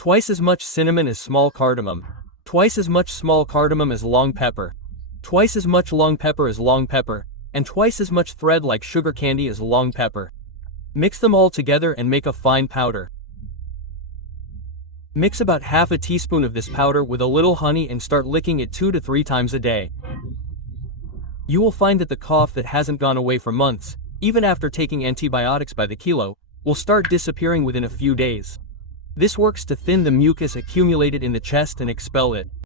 Twice as much cinnamon as small cardamom. Twice as much small cardamom as long pepper. Twice as much long pepper as long pepper, and twice as much thread like sugar candy as long pepper. Mix them all together and make a fine powder. Mix about half a teaspoon of this powder with a little honey and start licking it 2 to 3 times a day. You will find that the cough that hasn't gone away for months, even after taking antibiotics by the kilo, will start disappearing within a few days. This works to thin the mucus accumulated in the chest and expel it.